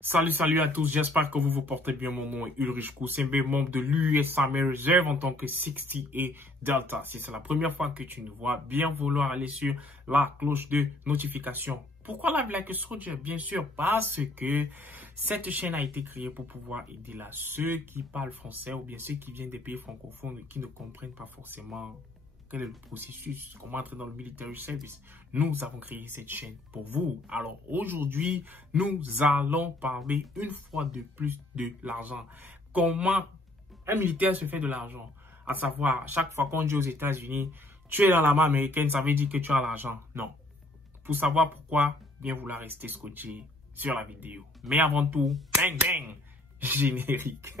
Salut à tous, j'espère que vous vous portez bien. Mon nom est Ulrich Koussembe, membre de l'US Army Reserve en tant que 60A Delta. Si c'est la première fois que tu nous vois, bien vouloir aller sur la cloche de notification. Pourquoi la Black Soldier? Bien sûr, parce que cette chaîne a été créée pour pouvoir aider là ceux qui parlent français ou bien ceux qui viennent des pays francophones et qui ne comprennent pas forcément quel est le processus, comment entrer dans le military service. Nous avons créé cette chaîne pour vous. Alors aujourd'hui, nous allons parler une fois de plus de l'argent. Comment un militaire se fait de l'argent. À savoir, à chaque fois qu'on dit aux États-Unis, tu es dans l'armée américaine, ça veut dire que tu as l'argent. Non. Pour savoir pourquoi, bien vouloir rester scotché sur la vidéo. Mais avant tout, bang bang, générique.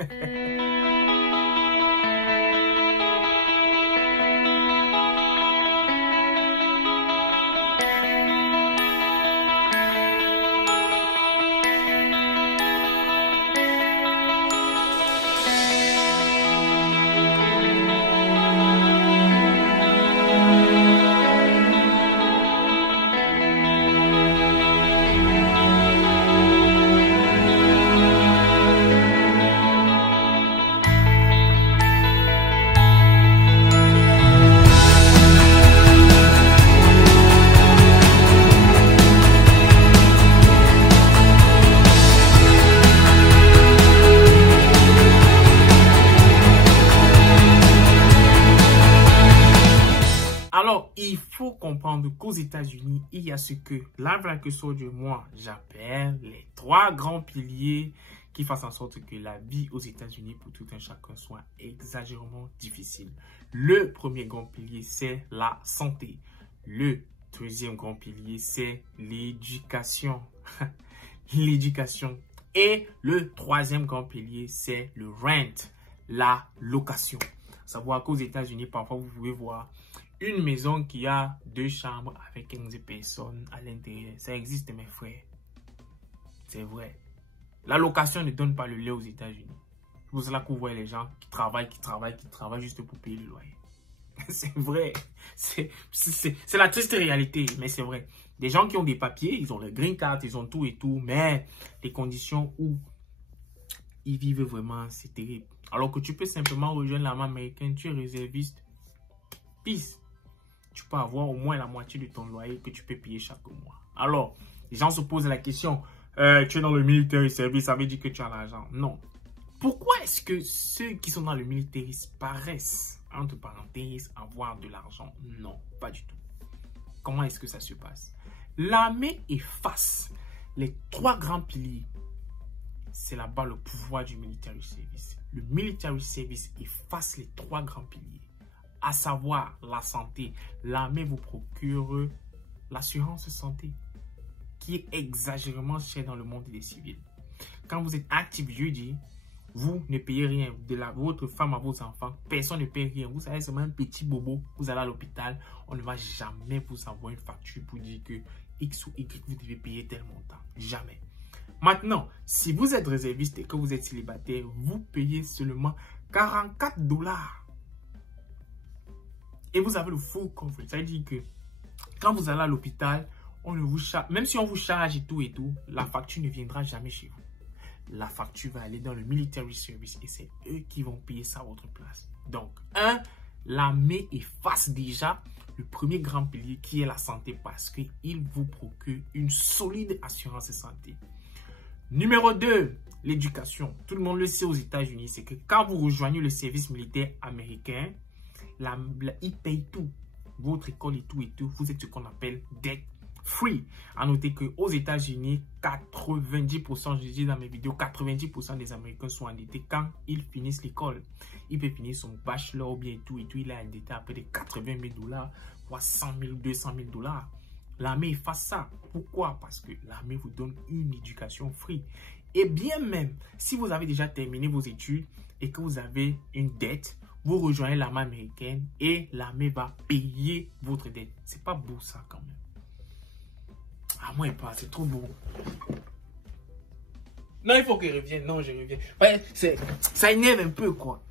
Alors, il faut comprendre qu'aux États-Unis, il y a ce que la Black Soldier, moi, j'appelle les trois grands piliers qui fassent en sorte que la vie aux États-Unis pour tout un chacun soit exagérément difficile. Le premier grand pilier, c'est la santé. Le deuxième grand pilier, c'est l'éducation. L'éducation. Et le troisième grand pilier, c'est le rent, la location. Savoir qu'aux États-Unis, parfois, vous pouvez voir une maison qui a 2 chambres avec 15 personnes à l'intérieur. Ça existe, mes frères. C'est vrai. La location ne donne pas le lait aux États-Unis. C'est pour cela que vous voyez les gens qui travaillent juste pour payer le loyer. C'est vrai. C'est la triste réalité, mais c'est vrai. Des gens qui ont des papiers, ils ont le green card, ils ont tout et tout, mais les conditions où ils vivent vraiment, c'est terrible. Alors que tu peux simplement rejoindre l'armée américaine, tu es réserviste, peace. Tu peux avoir au moins la moitié de ton loyer que tu peux payer chaque mois. Alors, les gens se posent la question, tu es dans le military service, ça veut dire que tu as l'argent. Non. Pourquoi est-ce que ceux qui sont dans le military paraissent, entre parenthèses, avoir de l'argent? Non, pas du tout. Comment est-ce que ça se passe? L'armée efface les 3 grands piliers. C'est là-bas le pouvoir du military service. Le military service efface les 3 grands piliers. À savoir la santé. L'armée vous procure l'assurance santé qui est exagérément chère dans le monde des civils. Quand vous êtes active duty, vous ne payez rien. De votre femme à vos enfants, personne ne paye rien. Vous savez, c'est même un petit bobo. Vous allez à l'hôpital, on ne va jamais vous envoyer une facture pour dire que X ou Y, vous devez payer tel montant. Jamais. Maintenant, si vous êtes réserviste et que vous êtes célibataire, vous payez seulement 44 $. Et vous avez le full coverage. Ça veut dire que quand vous allez à l'hôpital, on ne vous charge, même si on vous charge et tout, la facture ne viendra jamais chez vous. La facture va aller dans le military service et c'est eux qui vont payer ça à votre place. Donc, l'armée efface déjà le premier grand pilier qui est la santé parce qu'il vous procure une solide assurance santé. Numéro 2, l'éducation. Tout le monde le sait aux États-Unis, c'est que quand vous rejoignez le service militaire américain, il paye tout. Votre école et tout. Vous êtes ce qu'on appelle debt free. À noter qu'aux États-Unis, 90%, je dis dans mes vidéos, 90% des Américains sont endettés quand ils finissent l'école. Il peut finir son bachelor ou bien tout. Il est endetté à peu de 80 000 $, voire 100 000, 200 000 $. L'armée efface ça. Pourquoi? Parce que l'armée vous donne une éducation free. Et bien même, si vous avez déjà terminé vos études et que vous avez une dette, vous rejoignez l'armée américaine et l'armée va payer votre dette. C'est pas beau ça quand même. Ah, moi, pas, c'est trop beau. Non, il faut que je revienne. Non, je reviens. Ouais, ça énerve un peu, quoi.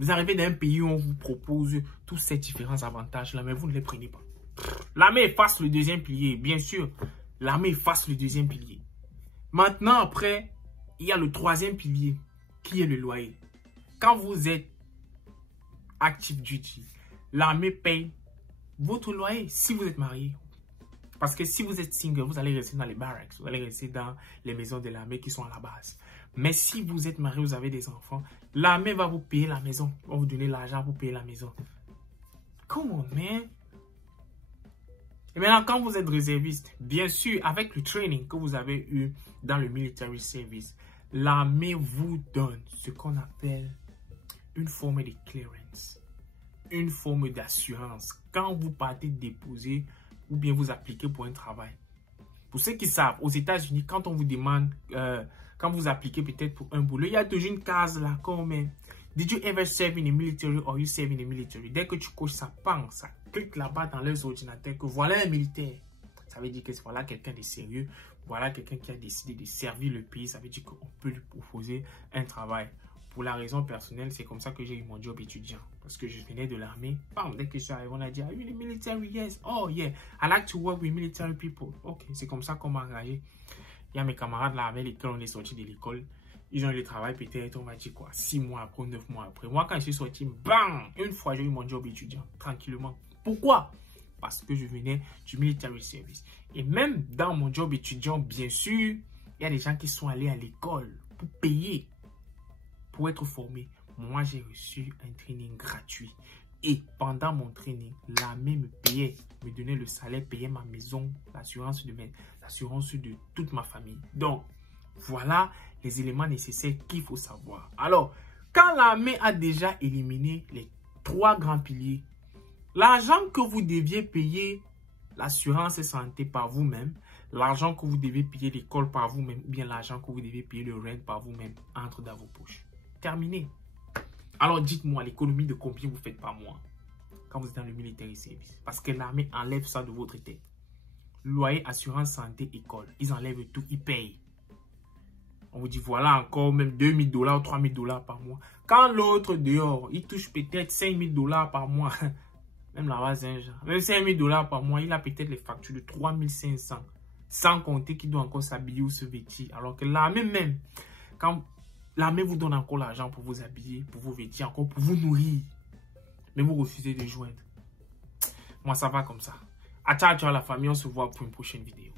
Vous arrivez dans un pays où on vous propose tous ces différents avantages-là, mais vous ne les prenez pas. L'armée efface le deuxième pilier, bien sûr. L'armée efface le deuxième pilier. Maintenant, après, il y a le troisième pilier qui est le loyer. Quand vous êtes active duty, l'armée paye votre loyer si vous êtes marié. Parce que si vous êtes single, vous allez rester dans les barracks, vous allez rester dans les maisons de l'armée qui sont à la base. Mais si vous êtes marié, vous avez des enfants, l'armée va vous payer la maison, va vous donner l'argent pour payer la maison. Come on, man. Et maintenant, quand vous êtes réserviste, bien sûr, avec le training que vous avez eu dans le military service, l'armée vous donne ce qu'on appelle une forme de clearance, une forme d'assurance. Quand vous partez déposer ou bien vous appliquez pour un travail. Pour ceux qui savent, aux États-Unis, quand on vous demande, quand vous appliquez peut-être pour un boulot, il y a toujours une case là comme Did you ever serve in the military or you serve in the military? Dès que tu coches ça, bang, ça clique là-bas dans leurs ordinateurs que voilà un militaire. Ça veut dire que voilà quelqu'un de sérieux, voilà quelqu'un qui a décidé de servir le pays. Ça veut dire qu'on peut lui proposer un travail. Pour la raison personnelle, c'est comme ça que j'ai eu mon job étudiant. Parce que je venais de l'armée. Dès que je suis arrivé, on a dit, are you in the military? Yes. Oh yeah, I like to work with military people. Ok, c'est comme ça qu'on m'a engagé. Il y a mes camarades là avec lesquels on est sortis de l'école. Ils ont eu le travail peut-être, on va dire quoi, 6 mois après, 9 mois après. Moi, quand je suis sorti, bang, une fois, j'ai eu mon job étudiant, tranquillement. Pourquoi? Parce que je venais du military service. Et même dans mon job étudiant, bien sûr, il y a des gens qui sont allés à l'école pour payer, pour être formés. Moi, j'ai reçu un training gratuit. Et pendant mon training, l'armée me payait, me donnait le salaire, payait ma maison, l'assurance de toute ma famille. Donc, voilà les éléments nécessaires qu'il faut savoir. Alors, quand l'armée a déjà éliminé les 3 grands piliers, l'argent que vous deviez payer l'assurance santé par vous-même, l'argent que vous devez payer l'école par vous-même, ou bien l'argent que vous devez payer le rent par vous-même, entre dans vos poches. Terminé. Alors, dites-moi l'économie de combien vous faites par mois quand vous êtes dans le military service. Parce que l'armée enlève ça de votre tête. Loyer, assurance santé, école. Ils enlèvent tout, ils payent. On vous dit, voilà encore même $2000 ou $3000 par mois. Quand l'autre dehors, il touche peut-être $5000 par mois. Même là-bas, c'est un genre. Même $5000 par mois, il a peut-être les factures de 3500. Sans compter qu'il doit encore s'habiller ou se vêtir. Alors que l'armée même, quand l'armée vous donne encore l'argent pour vous habiller, pour vous vêtir, encore pour vous nourrir. Mais vous refusez de joindre. Moi, ça va comme ça. À ciao, ciao la famille, on se voit pour une prochaine vidéo.